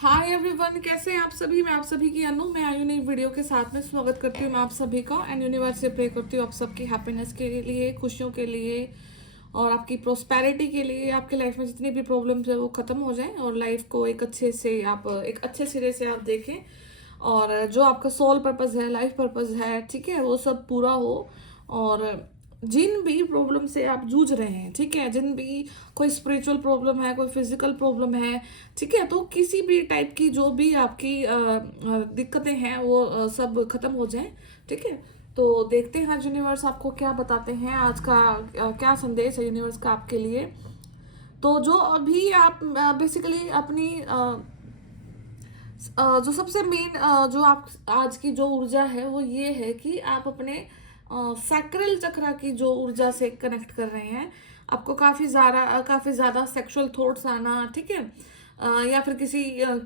Hi everyone, कैसे हैं आप सभी। मैं आप सभी की अनु, मैं आयु नई वीडियो के साथ में स्वागत करती हूँ मैं आप सभी का। एंड यूनिवर्स से प्रे करती हूँ आप सबकी हैप्पीनेस के लिए, खुशियों के लिए और आपकी प्रोस्पेरिटी के लिए। आपके लाइफ में जितनी भी प्रॉब्लम्स है वो खत्म हो जाएं और लाइफ को एक अच्छे सिरे से आप देखें। और जो आपका सोल पर्पस है, लाइफ पर्पस है, ठीक है, वो सब पूरा हो। और जिन भी प्रॉब्लम से आप जूझ रहे हैं, ठीक है, जिन भी कोई स्पिरिचुअल प्रॉब्लम है, कोई फिजिकल प्रॉब्लम है, ठीक है, तो किसी भी टाइप की जो भी आपकी दिक्कतें हैं वो सब खत्म हो जाएं। ठीक है, तो देखते हैं आज यूनिवर्स आपको क्या बताते हैं, आज का क्या संदेश है यूनिवर्स का आपके लिए। तो जो अभी आप बेसिकली अपनी जो सबसे मेन जो आप आज की जो ऊर्जा है वो ये है कि आप अपने सैक्रल चक्र की जो ऊर्जा से कनेक्ट कर रहे हैं। आपको काफी ज्यादा सेक्सुअल थॉट्स आना, ठीक है, या फिर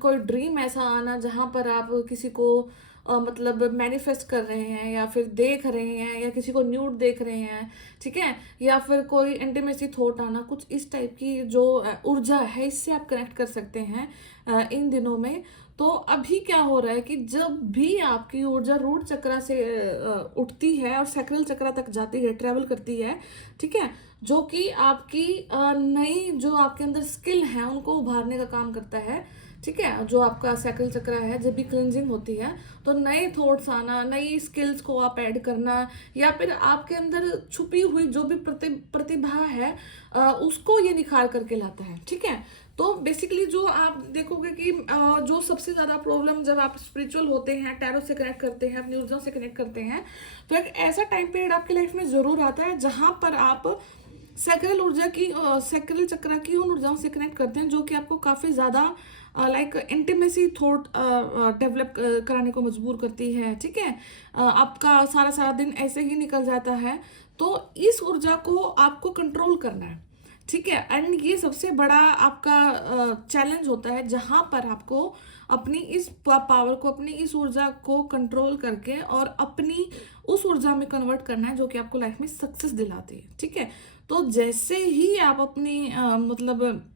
कोई ड्रीम ऐसा आना जहां पर आप किसी को मतलब मैनिफेस्ट कर रहे हैं या फिर देख रहे हैं या किसी को न्यूड देख रहे हैं, ठीक है, या फिर कोई इंटीमेसी थॉट आना, कुछ इस टाइप की जो ऊर्जा है इससे आप कनेक्ट कर सकते हैं इन दिनों में। तो अभी क्या हो रहा है कि जब भी आपकी ऊर्जा रूट चक्र से उठती है और सैक्रल चक्र तक जाती है, ट्रेवल करती है, ठीक है, जो कि आपकी नई जो आपके अंदर स्किल है उनको उभारने का काम करता है। ठीक है, जो आपका सैक्रल चक्र है, जब भी क्लिनजिंग होती है तो नए थॉट्स आना, नई स्किल्स को आप ऐड करना, या फिर आपके अंदर छुपी हुई जो भी प्रतिभा है उसको ये निखार करके लाता है। ठीक है, तो बेसिकली जो आप देखोगे कि जो सबसे ज्यादा प्रॉब्लम जब आप स्पिरिचुअल होते हैं, टैरो से कनेक्ट करते हैं, अपनी ऊर्जा से कनेक्ट करते हैं, तो एक ऐसा टाइम पीरियड आपकी लाइफ में जरूर आता है जहां पर आप सैक्रल चक्र की उन ऊर्जाओं से कनेक्ट करते हैं जो कि आपको काफी ज्यादा लाइक इंटीमेसी थॉट डेवलप कराने को मजबूर करती है। ठीक है, आपका सारा सारा दिन ऐसे ही निकल जाता है। तो इस ऊर्जा को आपको कंट्रोल करना है। ठीक है, एंड ये सबसे बड़ा आपका चैलेंज होता है जहां पर आपको अपनी इस पावर को, अपनी इस ऊर्जा को कंट्रोल करके और अपनी उस ऊर्जा में कन्वर्ट करना है जो कि आपको लाइफ में सक्सेस दिलाती है। ठीक है, तो जैसे ही आप अपनी मतलब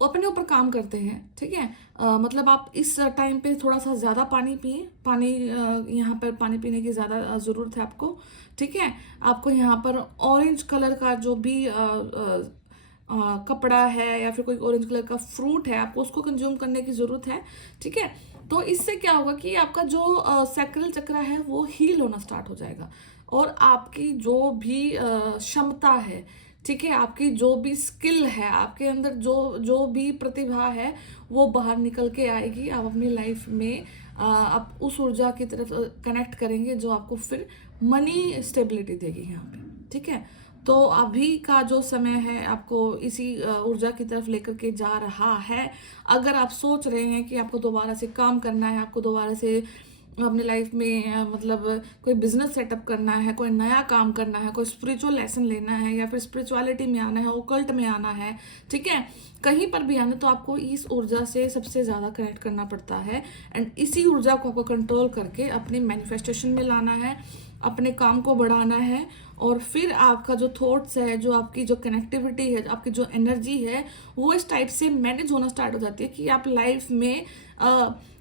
अपने ऊपर काम करते हैं, ठीक है, मतलब आप इस टाइम पे थोड़ा सा ज़्यादा पानी पिए। यहाँ पर पानी पीने की ज़्यादा ज़रूरत है आपको। ठीक है, आपको यहाँ पर ऑरेंज कलर का जो भी कपड़ा है या फिर कोई ऑरेंज कलर का फ्रूट है, आपको उसको कंज्यूम करने की ज़रूरत है। ठीक है, तो इससे क्या होगा कि आपका जो सैक्रल चक्र है वो हील होना स्टार्ट हो जाएगा और आपकी जो भी क्षमता है, ठीक है, आपकी जो भी स्किल है, आपके अंदर जो जो भी प्रतिभा है वो बाहर निकल के आएगी। आप अपनी लाइफ में आप उस ऊर्जा की तरफ कनेक्ट करेंगे जो आपको फिर मनी स्टेबिलिटी देगी यहाँ पे। ठीक है, तो अभी का जो समय है आपको इसी ऊर्जा की तरफ लेकर के जा रहा है। अगर आप सोच रहे हैं कि आपको दोबारा से काम करना है, आपको दोबारा से अपने लाइफ में मतलब कोई बिजनेस सेटअप करना है, कोई नया काम करना है, कोई स्पिरिचुअल लेसन लेना है या फिर स्पिरिचुअलिटी में आना है, ओकल्ट में आना है, ठीक है, कहीं पर भी आना, तो आपको इस ऊर्जा से सबसे ज़्यादा कनेक्ट करना पड़ता है। एंड इसी ऊर्जा को आपको कंट्रोल करके अपनी मैनिफेस्टेशन में लाना है, अपने काम को बढ़ाना है। और फिर आपका जो थॉट्स है, जो आपकी जो कनेक्टिविटी है, आपकी जो एनर्जी है, वो इस टाइप से मैनेज होना स्टार्ट हो जाती है कि आप लाइफ में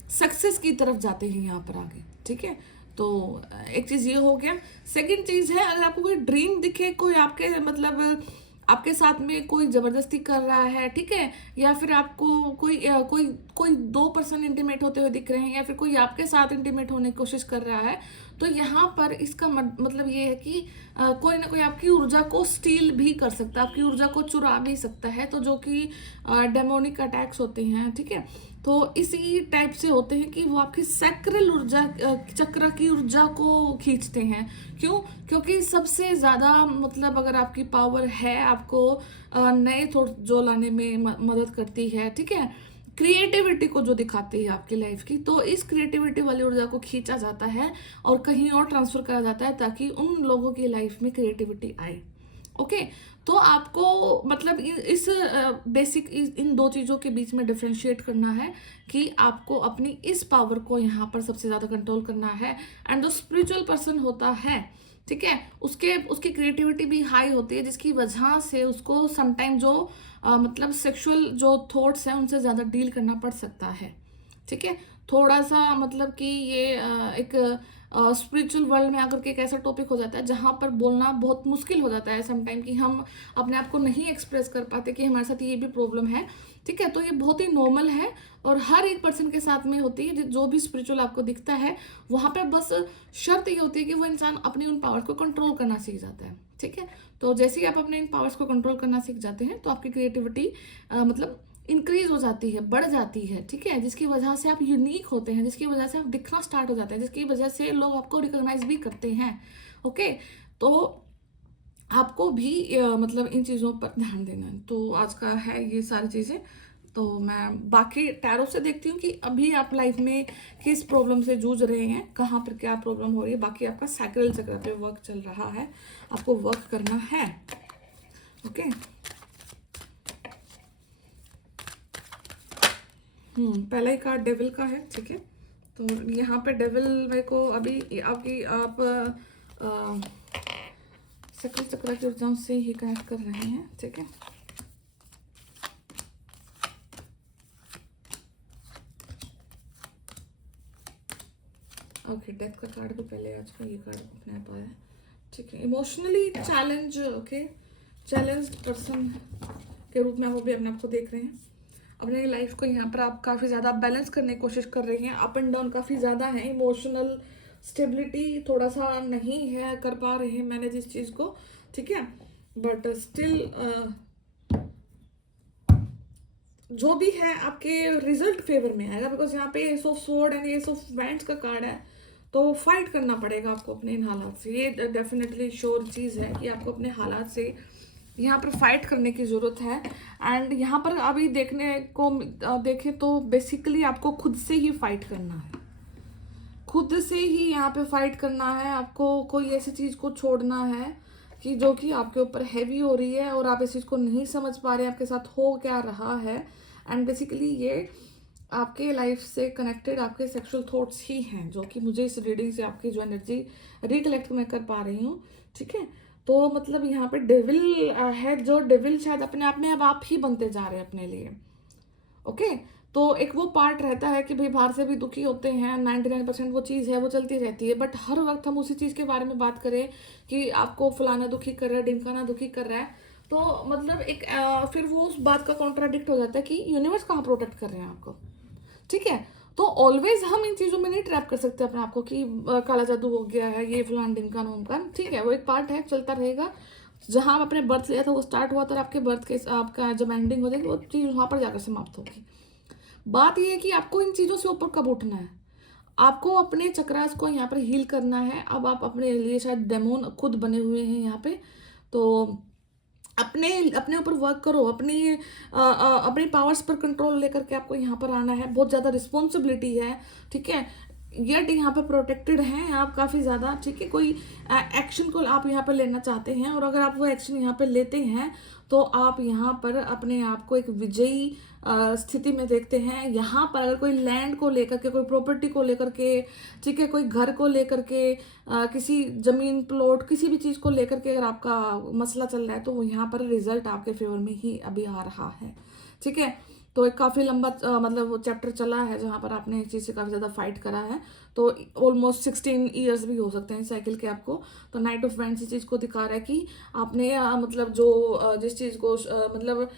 सक्सेस की तरफ जाते हैं यहाँ पर आगे। ठीक है, तो एक चीज ये हो गया। सेकंड चीज है, अगर आपको कोई ड्रीम दिखे, कोई आपके मतलब आपके साथ में कोई जबरदस्ती कर रहा है, ठीक है, या फिर आपको कोई दो पर्सन इंटीमेट होते हुए दिख रहे हैं या फिर कोई आपके साथ इंटीमेट होने की कोशिश कर रहा है, तो यहाँ पर इसका मतलब ये है कि कोई ना कोई आपकी ऊर्जा को स्टील भी कर सकता है, आपकी ऊर्जा को चुरा भी सकता है, तो जो कि डेमोनिक अटैक्स होते हैं। ठीक है, तो इसी टाइप से होते हैं कि वो आपकी सैक्रल ऊर्जा चक्र की ऊर्जा को खींचते हैं। क्यों? क्योंकि सबसे ज्यादा मतलब अगर आपकी पावर है, आपको नए थॉट जो लाने में मदद करती है, ठीक है, क्रिएटिविटी को जो दिखाती है आपकी लाइफ की, तो इस क्रिएटिविटी वाली ऊर्जा को खींचा जाता है और कहीं और ट्रांसफर करा जाता है ताकि उन लोगों की लाइफ में क्रिएटिविटी आए। ओके, तो आपको मतलब इस बेसिक इन दो चीज़ों के बीच में डिफ्रेंशिएट करना है कि आपको अपनी इस पावर को यहाँ पर सबसे ज़्यादा कंट्रोल करना है। एंड जो स्पिरिचुअल पर्सन होता है, ठीक है। उसके उसकी क्रिएटिविटी भी हाई होती है, जिसकी वजह से उसको समटाइम जो मतलब सेक्सुअल जो थॉट्स हैं उनसे ज़्यादा डील करना पड़ सकता है। ठीक है। थोड़ा सा मतलब कि ये एक स्पिरिचुअल वर्ल्ड में आकर के एक ऐसा टॉपिक हो जाता है जहाँ पर बोलना बहुत मुश्किल हो जाता है समटाइम, कि हम अपने आप को नहीं एक्सप्रेस कर पाते कि हमारे साथ ये भी प्रॉब्लम है। ठीक है। तो ये बहुत ही नॉर्मल है और हर एक पर्सन के साथ में होती है। जो भी स्पिरिचुअल आपको दिखता है वहाँ पे बस शर्त ये होती है कि वो इंसान अपनी उन पावर्स को कंट्रोल करना सीख जाता है। ठीक है। तो जैसे ही आप अपने इन पावर्स को कंट्रोल करना सीख जाते हैं तो आपकी क्रिएटिविटी मतलब इंक्रीज हो जाती है, बढ़ जाती है। ठीक है। जिसकी वजह से आप यूनिक होते हैं, जिसकी वजह से आप दिखना स्टार्ट हो जाते हैं, जिसकी वजह से लोग आपको रिकॉग्नाइज भी करते हैं। ओके। तो आपको भी मतलब इन चीज़ों पर ध्यान देना है। तो आज का है ये सारी चीज़ें। तो मैं बाकी टैरो से देखती हूँ कि अभी आप लाइफ में किस प्रॉब्लम से जूझ रहे हैं, कहाँ पर क्या प्रॉब्लम हो रही है। बाकी आपका साइकिल चक्र पे वर्क चल रहा है, आपको वर्क करना है। ओके। पहला ही कार्ड डेविल का है। ठीक है। तो यहाँ पे डेविल मेरे को अभी आपकी आप साइकिल चक्र की ऊर्जाओं से ही कनेक्ट कर रहे हैं। ठीक है। ओके। डेथ का कार्ड भी पहले आज का ये कार्ड अपने आप आया है। ठीक है। Emotionally challenge, okay, challenged person के रूप में वो भी अपने आप को देख रहे हैं। अपने लाइफ को यहाँ पर आप काफ़ी ज़्यादा बैलेंस करने की कोशिश कर रहे हैं। अप एंड डाउन काफ़ी ज़्यादा है, इमोशनल स्टेबिलिटी थोड़ा सा नहीं है, कर पा रहे हैं मैनेज इस चीज़ को। ठीक है। बट स्टिल जो भी है आपके रिजल्ट फेवर में आएगा, बिकॉज यहाँ पे S of sword and S of wands का कार्ड है। तो फाइट करना पड़ेगा आपको अपने इन हालात से। ये डेफिनेटली श्योर चीज़ है कि आपको अपने हालात से यहाँ पर फाइट करने की ज़रूरत है। एंड यहाँ पर अभी देखने को देखें तो बेसिकली आपको खुद से ही फाइट करना है, खुद से ही यहाँ पे फाइट करना है। आपको कोई ऐसी चीज़ को छोड़ना है कि जो कि आपके ऊपर हैवी हो रही है और आप इस चीज़ को नहीं समझ पा रहे हैं आपके साथ हो क्या रहा है। एंड बेसिकली ये आपके लाइफ से कनेक्टेड आपके सेक्सुअल थॉट्स ही हैं, जो कि मुझे इस रीडिंग से आपकी जो एनर्जी रिकलेक्ट मैं कर पा रही हूँ। ठीक है। तो मतलब यहाँ पे डेविल है, जो डेविल शायद अपने आप में अब आप ही बनते जा रहे हैं अपने लिए। ओके। तो एक वो पार्ट रहता है कि भाई बाहर से भी दुखी होते हैं, 99% वो चीज़ है वो चलती रहती है, बट हर वक्त हम उसी चीज़ के बारे में बात करें कि आपको फलाना दुखी कर रहा है, ढिमकाना दुखी कर रहा है, तो मतलब एक फिर वो उस बात का कॉन्ट्राडिक्ट हो जाता है कि यूनिवर्स कहाँ प्रोटेक्ट कर रहे हैं आपको। ठीक है। तो ऑलवेज हम इन चीज़ों में नहीं ट्रैप कर सकते अपने आप को कि काला जादू हो गया है, ये फलान ढिमकान उमकान। ठीक है। वो एक पार्ट है, चलता रहेगा। जहाँ आप अपने बर्थ लिया था वो स्टार्ट हुआ था और आपके बर्थ के आपका जब एंडिंग हो जाएगी वो चीज़ वहाँ पर जाकर समाप्त होगी। बात यह है कि आपको इन चीज़ों से ऊपर कब उठना है, आपको अपने चक्रास को यहाँ पर हील करना है। अब आप अपने लिए शायद डेमोन खुद बने हुए हैं यहाँ पे, तो अपने अपने ऊपर वर्क करो, अपनी पावर्स पर कंट्रोल लेकर के आपको यहाँ पर आना है। बहुत ज़्यादा रिस्पॉन्सिबिलिटी है। ठीक है। येट यहाँ पे प्रोटेक्टेड हैं आप काफ़ी ज़्यादा। ठीक है। कोई एक्शन को आप यहाँ पर लेना चाहते हैं और अगर आप वो एक्शन यहाँ पर लेते हैं तो आप यहाँ पर अपने आप को एक विजयी स्थिति में देखते हैं। यहाँ पर अगर कोई लैंड को लेकर के, कोई प्रॉपर्टी को लेकर के, ठीक है, कोई घर को लेकर के, किसी ज़मीन प्लॉट किसी भी चीज़ को लेकर के अगर आपका मसला चल रहा है तो वो यहाँ पर रिजल्ट आपके फेवर में ही अभी आ रहा है। ठीक है। तो एक काफ़ी लंबा मतलब वो चैप्टर चला है जहाँ पर आपने इस चीज़ से काफ़ी ज़्यादा फाइट करा है। तो ऑलमोस्ट 16 ईयर्स भी हो सकते हैं साइकिल के आपको। तो नाइट ऑफ वैंड्स इस चीज़ को दिखा रहा है कि आपने मतलब जो जिस चीज़ को मतलब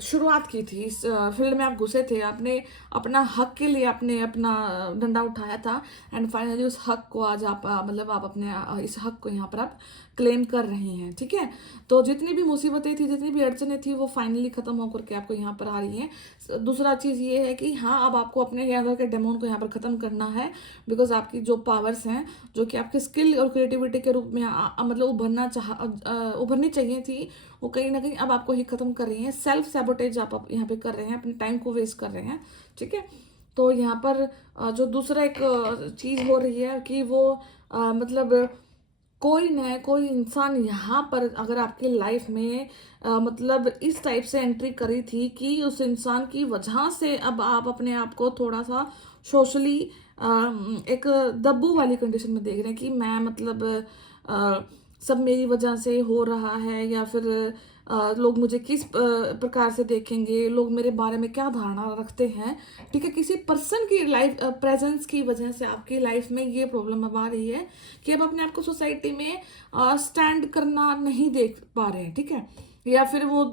शुरुआत की थी, इस फील्ड में आप घुसे थे, आपने अपना हक के लिए आपने अपना डंडा उठाया था एंड फाइनली उस हक को आज आप मतलब आप अपने इस हक को यहाँ पर आप क्लेम कर रहे हैं। ठीक है। तो जितनी भी मुसीबतें थी, जितनी भी अड़चनें थी, वो फाइनली ख़त्म होकर के आपको यहाँ पर आ रही हैं। दूसरा चीज़ ये है कि हाँ, अब आपको अपने अंदर के डेमोन को यहाँ पर ख़त्म करना है, बिकॉज आपकी जो पावर्स हैं जो कि आपके स्किल और क्रिएटिविटी के रूप में मतलब उभरनी चाहिए थी, वो कहीं ना कहीं अब आपको ही ख़त्म कर रही हैं। सेल्फ सैबोटेज आप यहाँ पे कर रहे हैं, अपने टाइम को वेस्ट कर रहे हैं। ठीक है। तो यहाँ पर जो दूसरा एक चीज़ हो रही है कि वो मतलब कोई न कोई इंसान यहाँ पर अगर आपकी लाइफ में मतलब इस टाइप से एंट्री करी थी कि उस इंसान की वजह से अब आप अपने आप को थोड़ा सा सोशली एक दब्बू वाली कंडीशन में देख रहे हैं कि मैं मतलब सब मेरी वजह से हो रहा है, या फिर लोग मुझे किस प्रकार से देखेंगे, लोग मेरे बारे में क्या धारणा रखते हैं, ठीक है। किसी पर्सन की लाइफ प्रेजेंस की वजह से आपकी लाइफ में ये प्रॉब्लम अब आ रही है कि अब अपने आप को सोसाइटी में स्टैंड करना नहीं देख पा रहे हैं, ठीक है। या फिर वो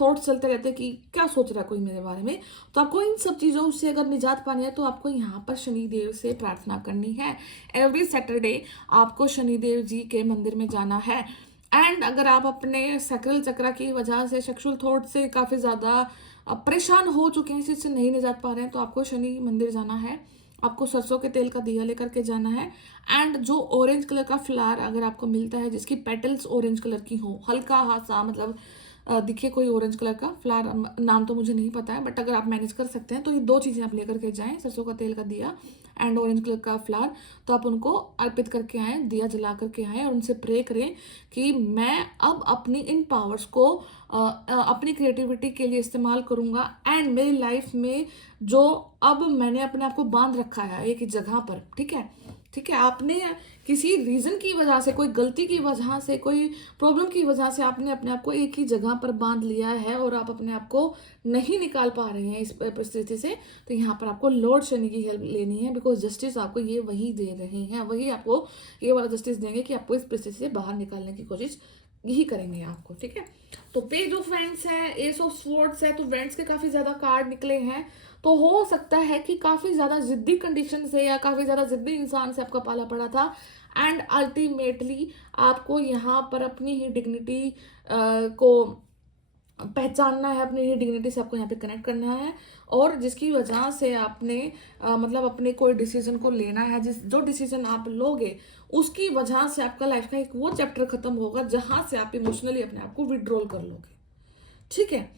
थॉट्स चलते रहते हैं कि क्या सोच रहा है कोई मेरे बारे में। तो आपको इन सब चीज़ों से अगर निजात पानी है तो आपको यहाँ पर शनिदेव से प्रार्थना करनी है। एवरी सैटरडे आपको शनिदेव जी के मंदिर में जाना है। एंड अगर आप अपने सैक्रल चक्र की वजह से सेक्सुअल थॉट से काफ़ी ज़्यादा परेशान हो चुके हैं, इसी से नहीं निजात पा रहे हैं, तो आपको शनि मंदिर जाना है। आपको सरसों के तेल का दिया लेकर के जाना है। एंड जो ऑरेंज कलर का फ्लावर अगर आपको मिलता है जिसकी पेटल्स ऑरेंज कलर की हो, हल्का सा मतलब दिखे कोई ऑरेंज कलर का फ्लावर, नाम तो मुझे नहीं पता है, बट अगर आप मैनेज कर सकते हैं तो ये दो चीज़ें आप लेकर के जाएं, सरसों का तेल का दिया एंड ऑरेंज कलर का फ्लावर। तो आप उनको अर्पित करके आएँ, दिया जला करके आएँ और उनसे प्रे करें कि मैं अब अपनी इन पावर्स को अपनी क्रिएटिविटी के लिए इस्तेमाल करूँगा। एंड मेरी लाइफ में जो अब मैंने अपने आप को बांध रखा है एक ही जगह पर, ठीक है, ठीक है, आपने किसी रीज़न की वजह से, कोई गलती की वजह से, कोई प्रॉब्लम की वजह से आपने अपने आप को एक ही जगह पर बांध लिया है और आप अपने आप को नहीं निकाल पा रहे हैं इस परिस्थिति से, तो यहाँ पर आपको लॉर्ड शनि की हेल्प लेनी है। बिकॉज जस्टिस आपको ये वही दे रहे हैं, वही आपको ये वाला जस्टिस देंगे कि आपको इस परिस्थिति से बाहर निकालने की कोशिश यही करेंगे आपको, ठीक है। तो पेज ऑफ वेंट्स है, एस ऑफ स्वॉर्ड्स है, तो वेंट्स के काफ़ी ज़्यादा कार्ड निकले हैं। तो हो सकता है कि काफ़ी ज़्यादा ज़िद्दी कंडीशन से या काफ़ी ज़्यादा ज़िद्दी इंसान से आपका पाला पड़ा था। एंड अल्टीमेटली आपको यहाँ पर अपनी ही डिग्निटी को पहचानना है, अपनी ही डिग्निटी से आपको यहाँ पे कनेक्ट करना है। और जिसकी वजह से आपने मतलब अपने कोई डिसीजन को लेना है, जो डिसीजन आप लोगे उसकी वजह से आपका लाइफ का एक वो चैप्टर खत्म होगा जहाँ से आप इमोशनली अपने आप को विड्रॉल कर लोगे, ठीक है।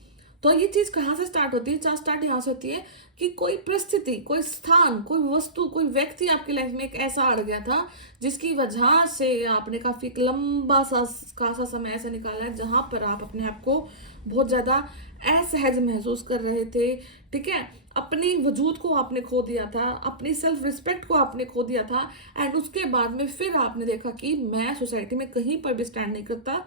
तो ये चीज़ कहाँ से स्टार्ट होती है? चार स्टार्ट यहाँ से होती है कि कोई परिस्थिति, कोई स्थान, कोई वस्तु, कोई व्यक्ति आपकी लाइफ में एक ऐसा अड़ गया था जिसकी वजह से आपने काफ़ी एक लंबा सा खासा समय ऐसा निकाला है जहाँ पर आप अपने आप को बहुत ज़्यादा असहज महसूस कर रहे थे, ठीक है। अपनी वजूद को आपने खो दिया था, अपनी सेल्फ रिस्पेक्ट को आपने खो दिया था। एंड उसके बाद में फिर आपने देखा कि मैं सोसाइटी में कहीं पर भी स्टैंड नहीं करता,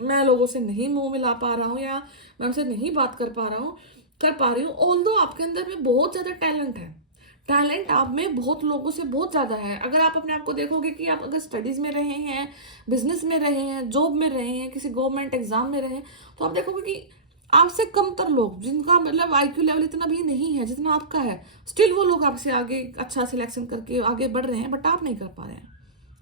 मैं लोगों से नहीं मुंह मिला पा रहा हूँ या मैं उनसे नहीं बात कर पा रही हूँ। ऑल्दो आपके अंदर में बहुत ज़्यादा टैलेंट है, टैलेंट आप में बहुत लोगों से बहुत ज़्यादा है। अगर आप अपने आप को देखोगे कि आप अगर स्टडीज़ में रहे हैं, बिजनेस में रहे हैं, जॉब में रहे हैं, किसी गवर्नमेंट एग्जाम में रहे हैं, तो आप देखोगे कि आपसे कमतर लोग जिनका मतलब IQ लेवल इतना भी नहीं है जितना आपका है, स्टिल वो लोग आपसे आगे अच्छा सिलेक्शन करके आगे बढ़ रहे हैं, बट आप नहीं कर पा रहे हैं,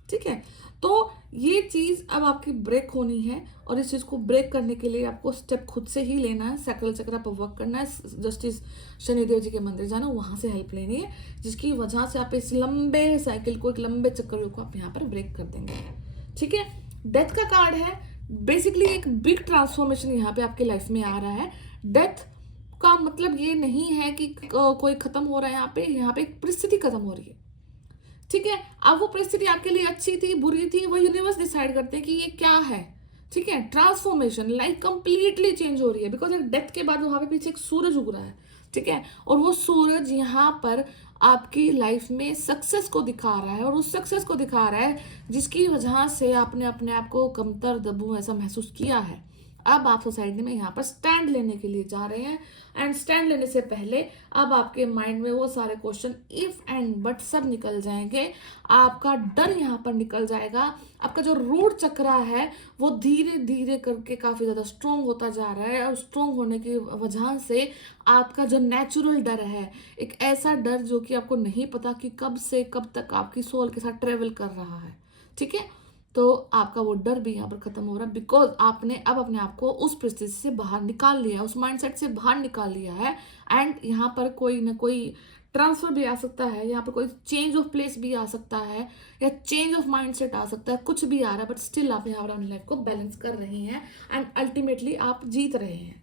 ठीक है। तो ये चीज़ अब आपकी ब्रेक होनी है और इस चीज़ को ब्रेक करने के लिए आपको स्टेप खुद से ही लेना है, सैक्रल चक्र पर वर्क करना है, जस्टिस शनिदेव जी के मंदिर जाना, वहाँ से हेल्प लेनी है, जिसकी वजह से आप इस लंबे साइकिल को, एक लंबे चक्कर को आप यहाँ पर ब्रेक कर देंगे, ठीक है। डेथ का कार्ड है, बेसिकली एक बिग ट्रांसफॉर्मेशन यहाँ पे आपके लाइफ में आ रहा है। डेथ का मतलब ये नहीं है कि कोई खत्म हो रहा है, यहाँ पे एक परिस्थिति खत्म हो रही है, ठीक है। अब वो परिस्थिति आपके लिए अच्छी थी, बुरी थी, वो यूनिवर्स डिसाइड करते हैं कि ये क्या है, ठीक है। ट्रांसफॉर्मेशन, लाइफ कंप्लीटली चेंज हो रही है बिकॉज एक डेथ के बाद वहां पे पीछे एक सूरज उग रहा है, ठीक है। और वो सूरज यहाँ पर आपकी लाइफ में सक्सेस को दिखा रहा है और उस सक्सेस को दिखा रहा है जिसकी वजह से आपने अपने आप को कमतर, दबू ऐसा महसूस किया है। अब आप सोसाइटी में यहाँ पर स्टैंड लेने के लिए जा रहे हैं। एंड स्टैंड लेने से पहले अब आपके माइंड में वो सारे क्वेश्चन इफ एंड बट सब निकल जाएंगे, आपका डर यहाँ पर निकल जाएगा, आपका जो रूट चक्र है वो धीरे धीरे करके काफ़ी ज़्यादा स्ट्रोंग होता जा रहा है। और स्ट्रोंग होने की वजह से आपका जो नेचुरल डर है, एक ऐसा डर जो कि आपको नहीं पता कि कब से कब तक आपकी सोल के साथ ट्रेवल कर रहा है, ठीक है। तो आपका वो डर भी यहाँ पर खत्म हो रहा है बिकॉज आपने अब अपने आप को उस परिस्थिति से बाहर निकाल लिया है, उस माइंडसेट से बाहर निकाल लिया है। एंड यहाँ पर कोई ना कोई ट्रांसफर भी आ सकता है, यहाँ पर कोई चेंज ऑफ प्लेस भी आ सकता है या चेंज ऑफ माइंडसेट आ सकता है, कुछ भी आ रहा है, बट स्टिल आप यहाँ पर अपनी लाइफ को बैलेंस कर रहे हैं एंड अल्टीमेटली आप जीत रहे हैं,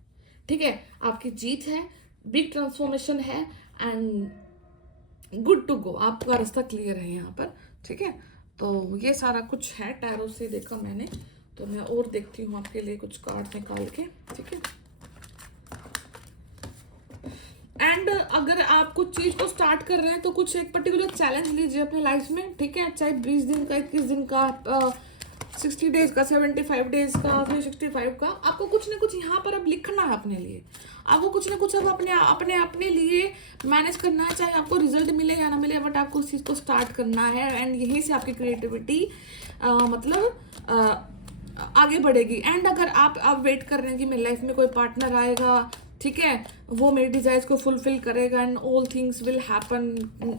ठीक है। आपकी जीत है, बिग ट्रांसफॉर्मेशन है एंड गुड टू गो, आपका रास्ता क्लियर है यहाँ पर, ठीक है। तो ये सारा कुछ है, टैरो से देखा मैंने, तो मैं और देखती हूँ आपके लिए कुछ कार्ड निकाल के, ठीक है। एंड अगर आप कुछ चीज़ को स्टार्ट कर रहे हैं तो कुछ एक पर्टिकुलर चैलेंज लीजिए अपने लाइफ में, ठीक है। चाहे 20 दिन का, 21 दिन का, 60 डेज का, 75 डेज का, 365 का, आपको कुछ ना कुछ यहाँ पर अब लिखना है अपने लिए। आपको कुछ ना कुछ अब अपने अपने अपने लिए मैनेज करना है, चाहे आपको रिजल्ट मिले या ना मिले, बट आपको उस चीज़ को स्टार्ट करना है। एंड यहीं से आपकी क्रिएटिविटी मतलब आगे बढ़ेगी। एंड अगर आप वेट कर रहे हैं कि मेरी लाइफ में कोई पार्टनर आएगा, ठीक है, वो मेरी डिजायर्स को फुलफिल करेगा and all things will happen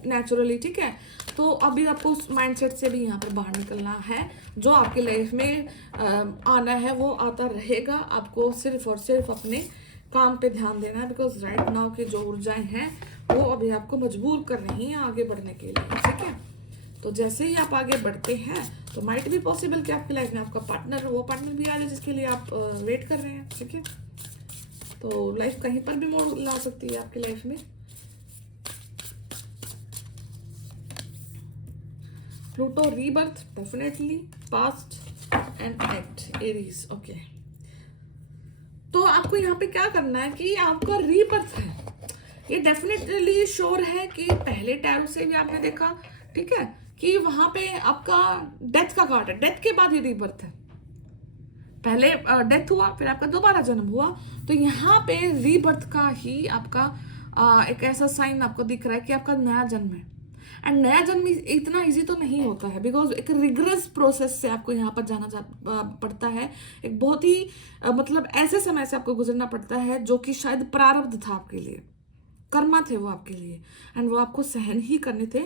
naturally, ठीक है, तो अभी आपको उस माइंडसेट से भी यहाँ पर बाहर निकलना है। जो आपकी लाइफ में आना है वो आता रहेगा, आपको सिर्फ और सिर्फ अपने काम पे ध्यान देना है। बिकॉज राइट नाउ की जो ऊर्जाएं हैं वो अभी आपको मजबूर कर रही हैं आगे बढ़ने के लिए, ठीक है। तो जैसे ही आप आगे बढ़ते हैं तो माइट भी पॉसिबल कि आपकी लाइफ में आपका पार्टनर, वो पार्टनर भी आ जाए जिसके लिए आप वेट कर रहे हैं, ठीक है। तो लाइफ कहीं पर भी मोड़ ला सकती है आपकी लाइफ में। Pluto rebirth definitely, past and act, Aries, okay. तो आपको यहाँ पे क्या करना है कि आपका रीबर्थ है, ये डेफिनेटली श्योर है कि पहले टैरो से भी आपने देखा, ठीक है, कि वहां पे आपका डेथ का कार्ड है, डेथ के बाद ये रीबर्थ है। पहले डेथ हुआ, फिर आपका दोबारा जन्म हुआ, तो यहाँ पे रीबर्थ का ही आपका एक ऐसा साइन आपको दिख रहा है कि आपका नया जन्म है। एंड नया जन्म इतना इजी तो नहीं होता है, बिकॉज एक रिगरस प्रोसेस से आपको यहाँ पर जाना पड़ता है। एक बहुत ही मतलब ऐसे समय से आपको गुजरना पड़ता है जो कि शायद प्रारब्ध था आपके लिए, कर्मा थे वो आपके लिए, एंड वो आपको सहन ही करने थे।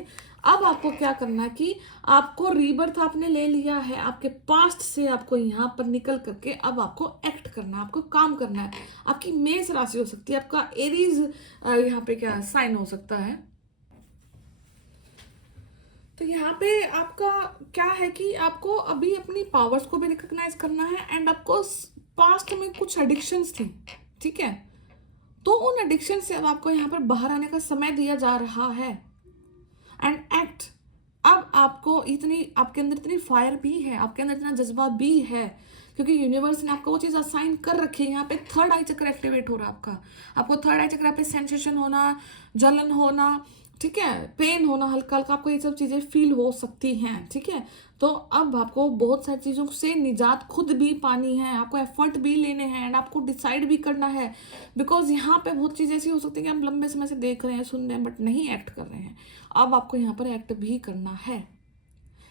अब आपको क्या करना है कि आपको रीबर्थ आपने ले लिया है, आपके पास्ट से आपको यहाँ पर निकल करके अब आपको एक्ट करना है, आपको काम करना है। आपकी मेष राशि हो सकती है, आपका एरीज यहाँ पे क्या साइन हो सकता है। तो यहाँ पे आपका क्या है कि आपको अभी अपनी पावर्स को भी रिकॉग्नाइज करना है। एंड आपको पास्ट में कुछ एडिक्शंस थी, ठीक है, तो उन एडिक्शन से अब आपको यहाँ पर बाहर आने का समय दिया जा रहा है। एंड एक्ट, अब आपको इतनी, आपके अंदर इतनी फायर भी है, आपके अंदर इतना जज्बा भी है, क्योंकि यूनिवर्स ने आपको वो चीज़ असाइन कर रखी है। यहाँ पे थर्ड आई चक्र एक्टिवेट हो रहा है आपको थर्ड आई चक्र पे सेंसेशन होना, जलन होना, ठीक है, पेन होना हल्का हल्का, आपको ये सब चीज़ें फील हो सकती हैं, ठीक है। तो अब आपको बहुत सारी चीज़ों से निजात खुद भी पानी है, आपको एफर्ट भी लेने हैं एंड आपको डिसाइड भी करना है। बिकॉज यहाँ पे बहुत चीज़ ऐसी हो सकती है कि हम लंबे समय से देख रहे हैं, सुन रहे हैं, बट नहीं एक्ट कर रहे हैं। अब आपको यहाँ पर एक्ट भी करना है,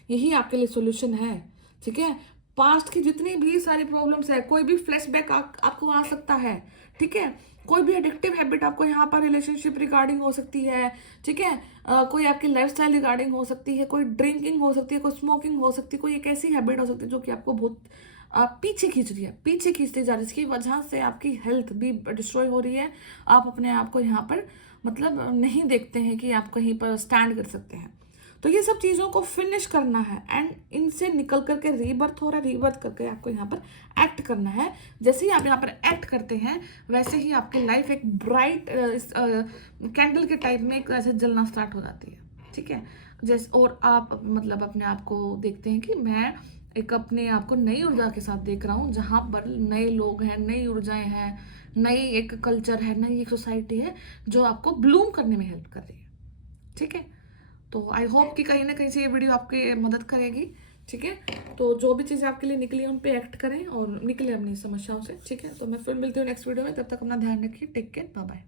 यही आपके लिए सोल्यूशन है, ठीक है। पास्ट की जितनी भी सारी प्रॉब्लम्स है, कोई भी फ्लैशबैक आपको आ सकता है, ठीक है, कोई भी एडिक्टिव हैबिट आपको यहाँ पर रिलेशनशिप रिगार्डिंग हो सकती है, ठीक है, कोई आपकी लाइफस्टाइल रिगार्डिंग हो सकती है, कोई ड्रिंकिंग हो सकती है, कोई स्मोकिंग हो सकती है, कोई एक ऐसी हैबिट हो सकती है जो कि आपको बहुत पीछे खींच रही है, पीछे खींचती जा रही है, जिसकी वजह से आपकी हेल्थ भी डिस्ट्रॉय हो रही है। आप अपने आप को यहाँ पर मतलब नहीं देखते हैं कि आप कहीं पर स्टैंड कर सकते हैं। तो ये सब चीज़ों को फिनिश करना है एंड इनसे निकल करके रीबर्थ हो रहा है, रीबर्थ करके आपको यहाँ पर एक्ट करना है। जैसे ही आप यहाँ पर एक्ट करते हैं वैसे ही आपकी लाइफ एक ब्राइट कैंडल के टाइप में एक ऐसे जलना स्टार्ट हो जाती है, ठीक है। जैसे और आप मतलब अपने आप को देखते हैं कि मैं एक अपने आप को नई ऊर्जा के साथ देख रहा हूँ, जहाँ पर नए लोग हैं, नई ऊर्जाएं हैं, नई एक कल्चर है, नई एक सोसाइटी है जो आपको ब्लूम करने में हेल्प कर रही है, ठीक है। तो आई होप कि कहीं ना कहीं से ये वीडियो आपकी मदद करेगी, ठीक है। तो जो भी चीज़ें आपके लिए निकली उन पे एक्ट करें और निकले अपनी समस्याओं से, ठीक है। तो मैं फिर मिलती हूँ नेक्स्ट वीडियो में, तब तक अपना ध्यान रखिए, टेक केयर, बाय बाय।